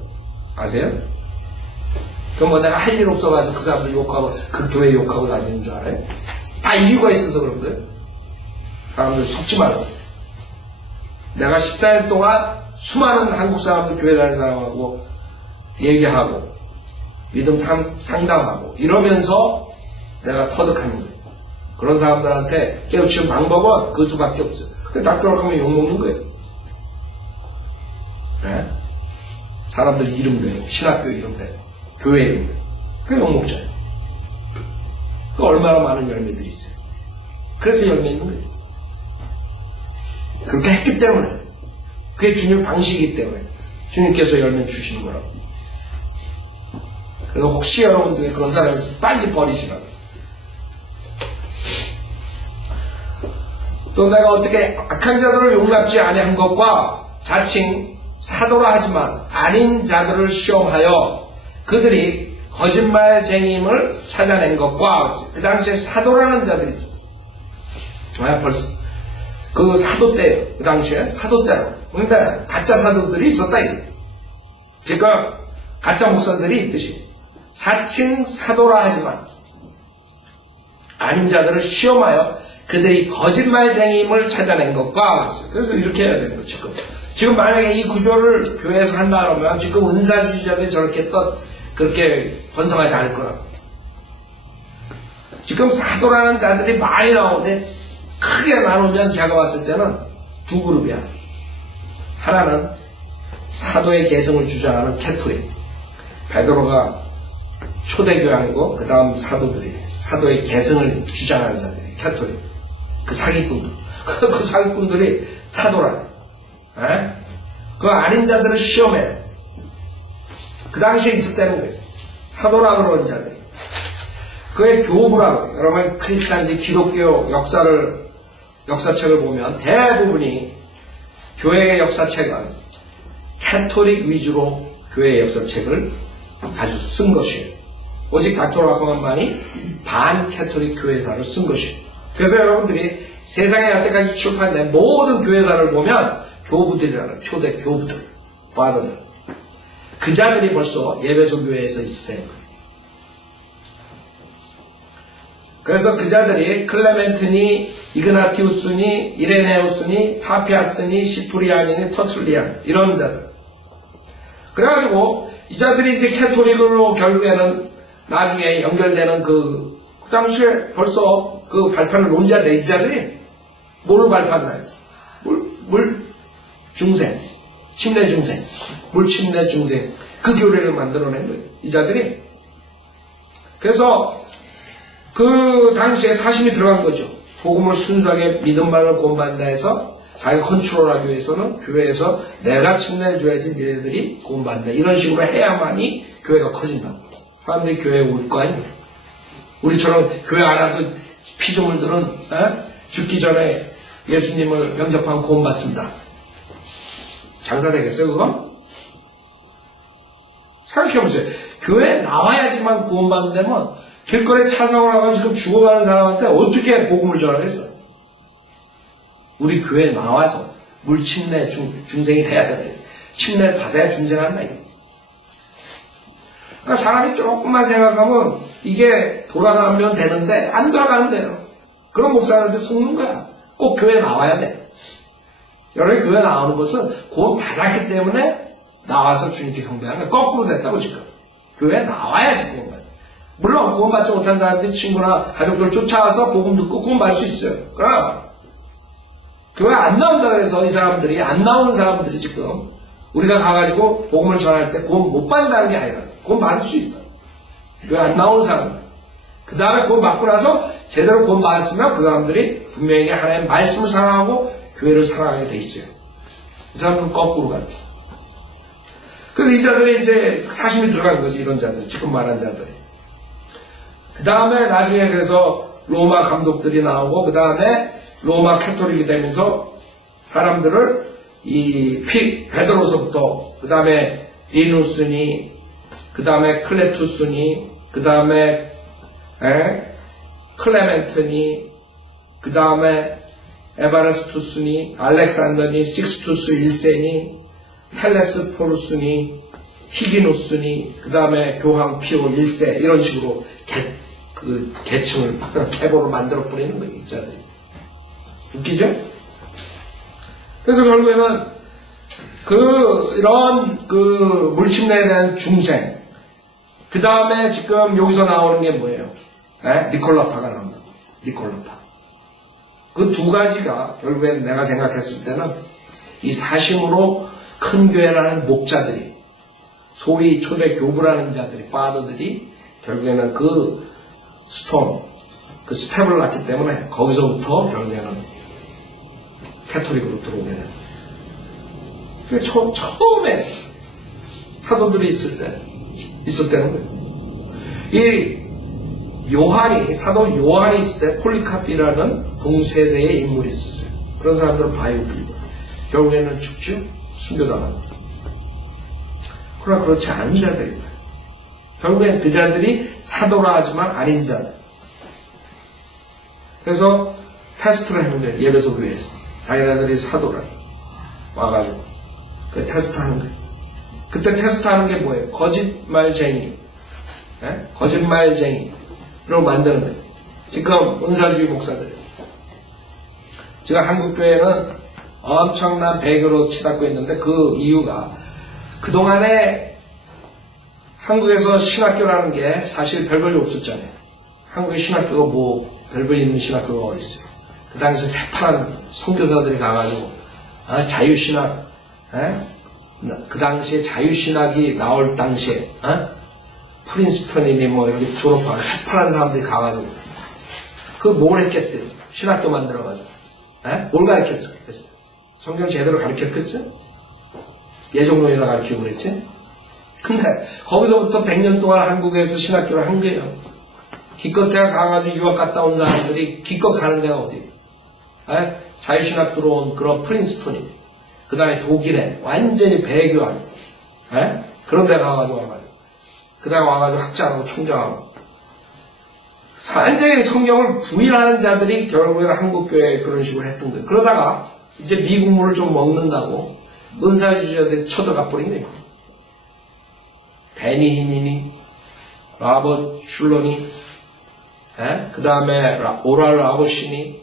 아세요? 그럼 뭐 내가 할 일 없어가지고 그 사람들 욕하고 그 교회 욕하고 다니는 줄 알아요? 다 이유가 있어서 그런 거예요. 사람들 속지 말고. 내가 14년 동안 수많은 한국 사람들 교회 다니는 사람하고 얘기하고 믿음 상담하고 이러면서 내가 터득하는 거예요. 그런 사람들한테 깨우치는 방법은 그 수밖에 없어요. 근데 닥터락하면 욕먹는 거예요. 네? 사람들 이름대로, 신학교 이름대로, 교회 이름대로. 그 욕먹잖아요. 그 얼마나 많은 열매들이 있어요. 그래서 열매 있는 거예요. 그렇게 했기 때문에. 그게 주님 방식이기 때문에. 주님께서 열매 주시는 거라고. 그래서 혹시 여러분 중에 그런 사람이 있으면 빨리 버리시라고. 또 내가 어떻게 악한 자들을 용납지 아니한 것과 자칭 사도라 하지만 아닌 자들을 시험하여 그들이 거짓말쟁이임을 찾아낸 것과 그 당시에 사도라는 자들이 있었어요. 벌써 그 사도 때예요. 그 당시에 사도 때라고. 그런데 가짜 사도들이 있었다 이거예요. 지금 가짜 목사들이 있듯이 자칭 사도라 하지만 아닌 자들을 시험하여 그들이 거짓말쟁이임을 찾아낸 것과 그래서 이렇게 해야 되는 거죠. 지금 만약에 이 구조를 교회에서 한다 그러면 지금 은사주의자들이 저렇게 또 그렇게 번성하지 않을 거라고. 지금 사도라는 자들이 많이 나오는데 크게 나누면 제가 봤을 때는 두 그룹이야. 하나는 사도의 계승을 주장하는 캐토릭. 베드로가 초대교양이고 그 다음 사도들이 사도의 계승을 주장하는 자들이 캐토릭. 그 사기꾼들. 그 사기꾼들이 사도라. 그 아닌 자들을 시험해. 그 당시에 있었다는 거예요. 사도라 그러는 자들이. 그의 교부라고. 여러분 크리스찬들 기독교 역사책을 보면 대부분이 교회의 역사책은 캐토릭 위주로 교회의 역사책을 가지고 쓴 것이에요. 오직 닥터락만이 반캐토릭 교회사를 쓴 것이에요. 그래서 여러분들이 세상에 여태까지 출판된 모든 교회사를 보면 교부들이라는 초대 교부들, 파더들. 그 자들이 벌써 예배소 교회에서 있었다는 거예요. 그래서 그 자들이 클레멘트니, 이그나티우스니, 이레네우스니, 파피아스니, 시프리안이니, 터툴리안 이런 자들. 그래가지고 이 자들이 이제 캐토릭으로 결국에는 나중에 연결되는 그 당시에 벌써 그 발판을 놓은 자들, 이 자들이 뭐를 발판나요? 물 중생, 침례 중생, 물 침례 중생 그 교회를 만들어낸 거예요. 이 자들이. 그래서 그 당시에 사심이 들어간 거죠. 복음을 순수하게 믿음만을 구원받는다 해서 자기가 컨트롤하기 위해서는 교회에서 내가 침례해줘야지 니네들이 구원받는다. 이런 식으로 해야만이 교회가 커진다. 사람들이 교회에 올 거 아니에요. 우리처럼 교회 안 하고 피조물들은 죽기 전에 예수님을 영접하면 구원받습니다. 장사되겠어요 그거? 생각해보세요. 교회에 나와야지만 구원받는다면 길거리에 차상을 하고 지금 죽어가는 사람한테 어떻게 복음을 전하겠어? 우리 교회에 나와서 물침례 중생이 돼야 돼. 침례를 받아야 중생한다. 그러니까 사람이 조금만 생각하면 이게 돌아가면 되는데 안 돌아가는 거예요. 그런 목사들한테 속는 거야. 꼭 교회에 나와야 돼. 여러분이 교회에 나오는 것은 구원 받았기 때문에 나와서 주님께 경배하는 거야. 거꾸로 됐다고 지금. 교회에 나와야지 구원받아. 물론 구원받지 못한 사람들이 친구나 가족들 쫓아와서 복음 듣고 구원받을 수 있어요. 그러나 교회 안 나온다고 해서 이 사람들이 안 나오는 사람들이 지금 우리가 가가지고 복음을 전할 때 구원 못 받는다는 게 아니라 구원 받을 수 있다. 교회 안 나오는 사람들. 그 다음에 구원 받고 나서 제대로 구원 받았으면 그 사람들이 분명히 하나님의 말씀을 사랑하고 교회를 사랑하게 돼 있어요. 이 사람들은 거꾸로 같아. 그래서 이 자들이 이제 사심이 들어간 거지, 이런 자들. 지금 말한 자들이. 그 다음에 나중에 그래서 로마 감독들이 나오고 그 다음에 로마 캐토릭이 되면서 사람들을 베드로서부터 그 다음에 리누스니 그 다음에 클레투스니 그 다음에 클레멘트니 그 다음에 에바레스투스니 알렉산더니 식스투스 1세니 헬레스 포루스니 히기누스니 그 다음에 교황 피오 1세 이런 식으로 계층을 계보로 만들어 버리는 거예요. 기자들이. 웃기죠? 그래서 결국에는 이런 물침례에 대한 중생 그 다음에 지금 여기서 나오는 게 뭐예요? 니콜라파가 나옵니다. 니콜라파. 그 두 가지가 결국엔 내가 생각했을 때는 이 사심으로 큰 교회라는 목자들이 소위 초대 교부라는 자들이 파더들이 결국에는 그 스텝을 놨기 때문에 거기서부터 결국에는 캐토릭으로 들어오게 됩니다. 처음에 사도들이 있을 때는 거예요. 사도 요한이 있을 때 폴리카피라는 동세대의 인물이 있었어요. 그런 사람들은 바이오필드. 결국에는 죽죠? 순교당합니다. 그러나 그렇지 않은 자들입니다. 결국엔 그 자들이 사도라 하지만 아닌 자들. 그래서 테스트를 해본 거예요. 예배소 교회에서. 자기네들이 사도라. 와가지고. 그 테스트 하는 거예요. 그때 테스트 하는 게 뭐예요? 거짓말쟁이. 거짓말쟁이로 만드는 거예요. 지금 은사주의 목사들. 지금 한국교회는 엄청난 배교로 치닫고 있는데 그 이유가 그동안에 한국에서 신학교라는 게 사실 별볼이 없었잖아요. 한국의 신학교가 별볼 있는 신학교가 어디 있어요. 그 당시 새파란 선교사들이 가가지고 자유신학 그 당시에 자유신학이 나올 당시에 프린스턴이니 이렇게 졸업하고 새파란 사람들이 가가지고 뭘 했겠어요? 신학교 만들어가지고 뭘 가르쳤어요? 성경 제대로 가르쳤겠어요? 예종론이나 가르치고 그랬지? 근데 거기서부터 100년 동안 한국에서 신학교를 한 거예요. 기껏해야 가가지고 유학 갔다 온 사람들이 기껏 가는 데가 어디? 자유신학 들어온 그런 프린스턴이 그 다음에 독일에 완전히 배교한 그런 데 가가지고 와가지고 그 다음에 와가지고 학자하고 총장하고 완전히 성경을 부인하는 자들이 결국에는 한국교회에 그런 식으로 했던 거예요. 그러다가 이제 미국물을 좀 먹는다고 은사주의자들이 쳐들어가 버린 거예요. 베니히니니 라버트 슐러니 그 다음에 오랄 라버시니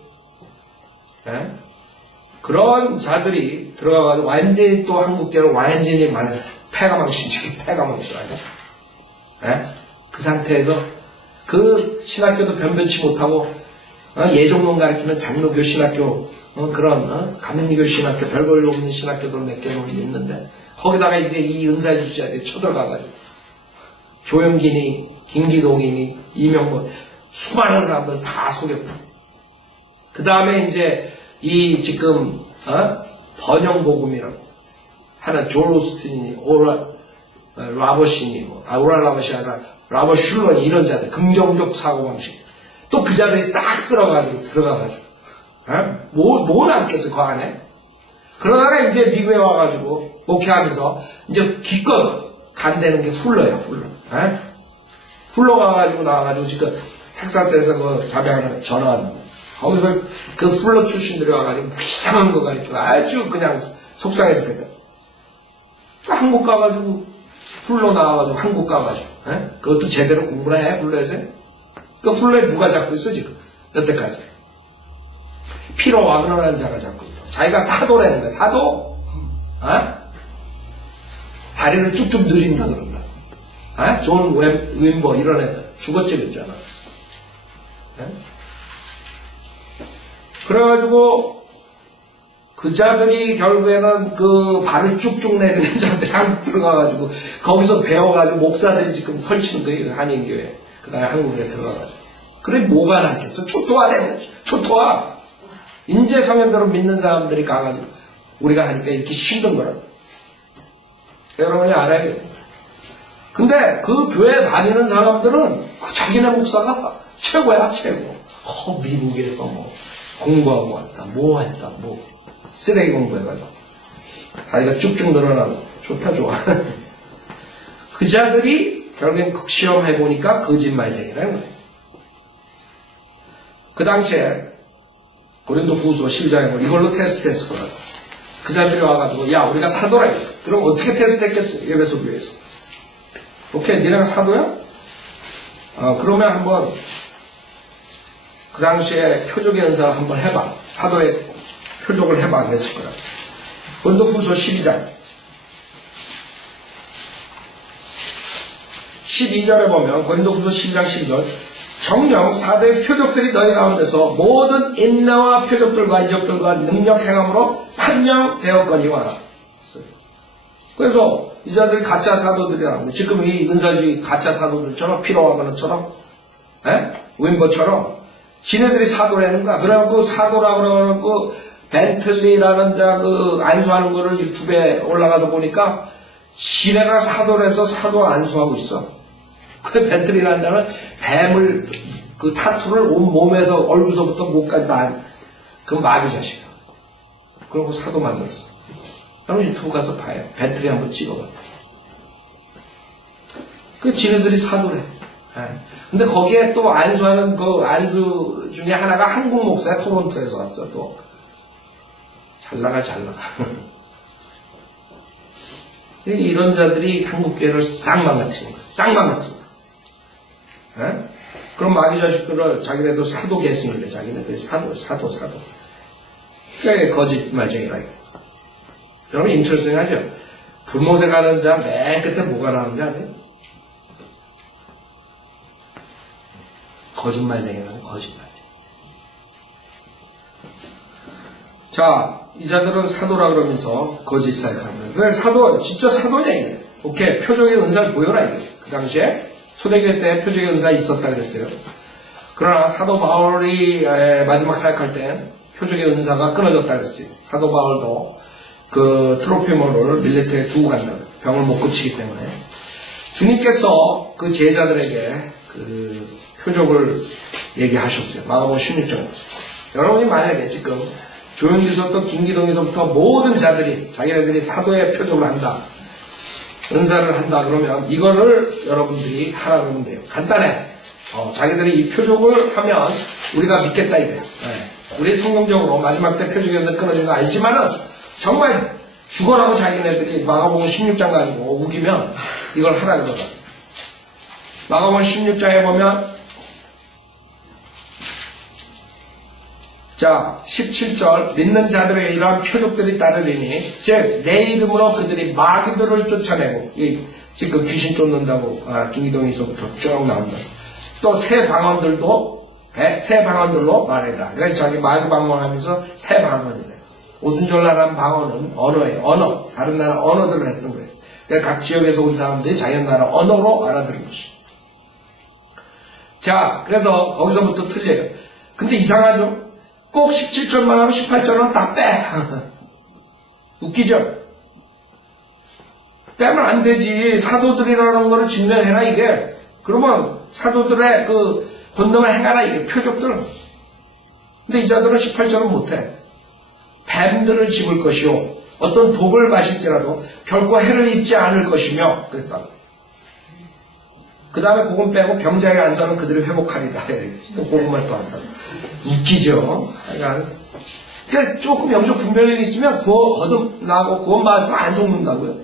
그런 자들이 들어가가지고 완전히 또 한국교회를 완전히 패가망신치기 패가망신하죠. 그 상태에서 그 신학교도 변변치 못하고 예종론 가르치는 장로교 신학교 그런 감리교 신학교 별걸 없는 신학교들 몇 개는 있는데 거기다가 이제 이 은사주의자들이 쳐들어가가지고 조영기니 김기동이니 이명박 수많은 사람들 다 속였고 그 다음에 이제 이 지금 번영복음이라고 하는 존 오스틴이 라버시니 오랄 라버시 아니라 라버 슐러니 이런 자들 긍정적 사고방식 또 그 자들이 싹 쓸어가지고 들어가가지고 뭐 남겠어 그 안에. 그러다가 이제 미국에 와가지고 목회하면서 이제 기껏 간다는 게 훌러야 훌러. 훌러 가가지고 나와가지고 지금 텍사스에서 그 자매 하나 전화 왔는데 거기서 그 훌러 출신들이 와가지고 이상한 거 가르치고 아주 그냥 속상해 죽겠다. 한국 가가지고 훌러 나와가지고 한국 가가지고 그것도 제대로 공부를 해 훌러에서. 그 훌러에 누가 잡고 있어 지금 여태까지. 피로 와그너라는 자가 잡고 있고 자기가 사도라는 거야. 사도? 다리를 쭉쭉 늘린다 그런다. 존 윈버 이런 애들 죽었지 그랬잖아. 그래가지고 그 자들이 결국에는 그 발을 쭉쭉 내리는 자들이 한국 들어가가지고 거기서 배워가지고 목사들이 지금 설치는 거예요. 한인교회. 그 다음에 한국에 들어가가지고. 그래 뭐가 낫겠어? 초토화되면 초토화. 인재 성현대로 믿는 사람들이 가가지고 우리가 하니까 이렇게 힘든 거라고. 여러분이 알아야 돼요. 근데 그 교회 다니는 사람들은 그 자기네 목사가 최고야, 최고. 미국에서 뭐 공부하고 왔다, 뭐 했다, 뭐 쓰레기 공부해가지고 다리가 쭉쭉 늘어나고 좋다, 좋아. 그 자들이 결국엔 극시험 해보니까 거짓말쟁이라는 거예요. 그 당시에 고린도 후서 12장에 이걸로 테스트했을 거라고. 그 사람들이 와가지고 야 우리가 사도라 이거. 그럼 어떻게 테스트했겠어? 에베소 교회에서. 오케이 니네가 사도야? 그러면 한번 그 당시에 표적의 연사를 한번 해봐. 사도의 표적을 해봐 그랬을 거라고. 고린도 후서 12장 12절에 보면 고린도 후서 12장 12절 정녕 사도의 표적들이 너희 가운데서 모든 인나와 표적들과 이적들과 능력 행함으로 판명되었거니와. 그래서 이 자들이 가짜 사도들이라고 지금 이 은사주의 가짜 사도들처럼 피로하거나처럼 윈버처럼 지네들이 사도라는 거야. 그래갖고 사도라 그래갖고 벤틀리라는 그 안수하는 거를 유튜브에 올라가서 보니까 지네가 사도라서 사도 안수하고 있어. 그 벤틀리라는 자는 뱀을 그 타투를 온 몸에서 얼굴서부터 목까지 다 그 마귀 자식이야. 그러고 사도 만들었어. 여러분 유튜브 가서 봐요. 벤틀리 한번 찍어봐. 그 지네들이 사도래. 근데 거기에 또 안수하는 그 안수 중에 하나가 한국 목사야. 토론토에서 왔어. 또 잘 나가. 이런 자들이 한국 교회를 싹 망가뜨리는 거야. 싹 망가뜨리는 거야. 그럼 마귀 자식들을 자기네도 사도 계승을 해. 자기네들이 사도. 그게 거짓말쟁이라 이거. 여러분 인철성하죠? 불못에 가는 자 맨 끝에 뭐가 나오는지 아세요? 거짓말쟁이라는 거짓말쟁이. 자, 이 자들은 사도라 그러면서 거짓 사역하는 거예요. 사도, 진짜 사도냐 이게. 오케이, 표적의 은사를 보여라 이게. 그 당시에 초대교회 때 표적의 은사 있었다 그랬어요. 그러나 사도 바울이 마지막 사역할 때 표적의 은사가 끊어졌다 그랬어요. 사도 바울도 그 트로피모를 밀레트에 두고 간다. 병을 못 고치기 때문에. 주님께서 그 제자들에게 그 표적을 얘기하셨어요. 마가복음 16장에. 여러분이 만약에 지금 조용기서부터 김기동에서부터 모든 자들이 자기네들이 사도의 표적을 한다. 은사를 한다 그러면 이거를 여러분들이 하라 그러면 돼요. 간단해. 자기들이 이 표적을 하면 우리가 믿겠다 이거예요. 우리 성경적으로 마지막 때 표적이 끊어진 거 알지만은 정말 죽어라고 자기네들이 마가복음 16장 가지고 우기면 이걸 하라 그러더라. 마가복음 16장에 보면 자 17절 믿는 자들에게 이러한 표적들이 따르리니 즉 내 이름으로 그들이 마귀들을 쫓아내고 지금 귀신 쫓는다고 중기동에서부터 쭉 나온다. 또 새 방언들로 말해라. 그래서 자기 마귀 방언하면서 새 방언이래. 오순절날한 방언은 언어예요. 언어. 다른 나라 언어들을 했던 거예요. 그러니까 각 지역에서 온 사람들이 자기 나라 언어로 알아들은 것이. 자, 그래서 거기서부터 틀려요. 근데 이상하죠? 꼭 17절만 하면 18절은 다 빼. 웃기죠? 빼면 안 되지. 사도들이라는 거를 증명해라, 이게. 그러면 사도들의 그 권능을 행하라, 이게. 표적들. 근데 이 자들은 18절은 못해. 뱀들을 집을 것이요. 어떤 독을 마실지라도 결코 해를 입지 않을 것이며. 그랬다. 그 다음에 그건 빼고 병자의 안서는 그들을 회복하리라. 또 그것만 또 한다. 웃기죠? 그러니까 조금 영적 분별력이 있으면 거듭나고 구원받아서 안 속는다고요.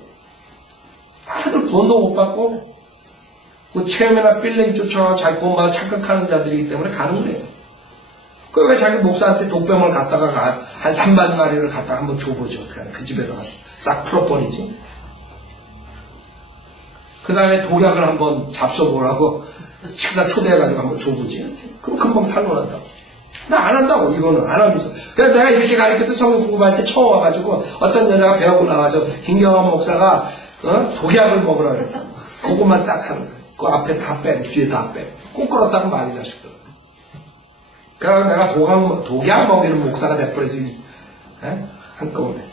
다들 구원도 못 받고 그 체험이나 필링 쫓아가고 잘 구원받아 착각하는 자들이기 때문에 가는 거예요. 그 왜 자기 목사한테 독뱀을 갖다가 한 3만 마리를 갖다가 한번 줘보죠. 그 집에다가 싹 풀어버리지. 그 다음에 독약을 한번 잡숴보라고 식사 초대해가지고 한번 줘보지. 그럼 금방 탄로난다고. 나 안 한다고, 이거는. 안 하면서. 그래서 내가 이렇게 가르칠 때 성경 공부할 때 처음 와가지고 어떤 여자가 배우고 나와서 김경환 목사가 독약을 먹으라 그랬다. 그것만 딱 하는 거예요. 그 앞에 다 빼, 뒤에 다 빼. 꼭 그렇다고 말이 자식들. 그래서 내가 독약 먹이는 목사가 돼버리지. 한꺼번에.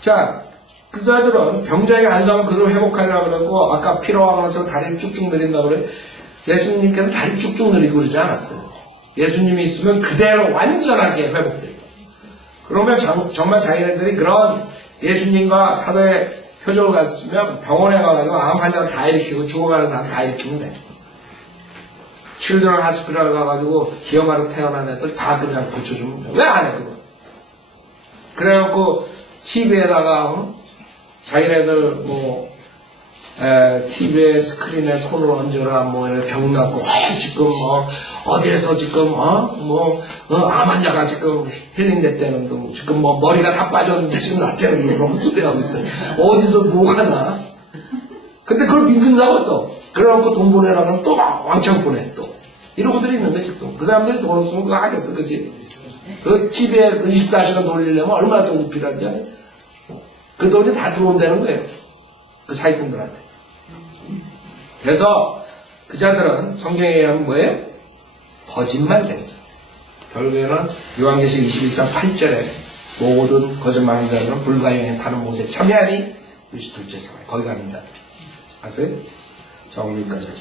자, 그 사람들은 병자에게 안사하면 그걸 회복하려고 그러고 아까 피로하고 나서 다리 쭉쭉 늘린다고 그래. 예수님께서 다리 쭉쭉 늘리고 그러지 않았어요. 예수님이 있으면 그대로 완전하게 회복돼요. 그러면 정말 자기네들이 그런 예수님과 사도의 표적을 가졌으면 병원에 가가지고 암 환자 다 일으키고 죽어가는 사람 다 일으키면 돼. 칠드런 하스피탈 가가지고 기형아로 태어난 애들 다 그냥 고쳐주면 돼. 왜 안 해, 그거? 그래갖고 TV에다가 자기네들 TV에 스크린에 손을 얹어라 병 났고 지금 어디에서 지금 암 환자가 지금 힐링됐다는 지금 머리가 다 빠졌는데 지금 낫다는 그런 소리하고 있어요. 어디서 뭐가 나? 근데 그걸 믿는다고 또 그래갖고 돈 보내라면 또 왕창 보내 또 이러고들이 있는 거지 또. 그 사람들이 돈 없으면 그거 하겠어, 그치? 그 TV에 24시간 돌리려면 얼마나 돈이 필요한지 알아요? 그 돈이 다 들어온다는 거예요. 그 사기꾼들한테. 그래서 그 자들은 성경에 의하면 뭐예요? 거짓말쟁이. 결국에는 요한계시록 21장 8절에 모든 거짓말하는 자들은 불가용에 타는 못에 참여하니 이것이 둘째 사망. 거기 가는 자들. 아세요? 자, 오늘 여기까지 하죠.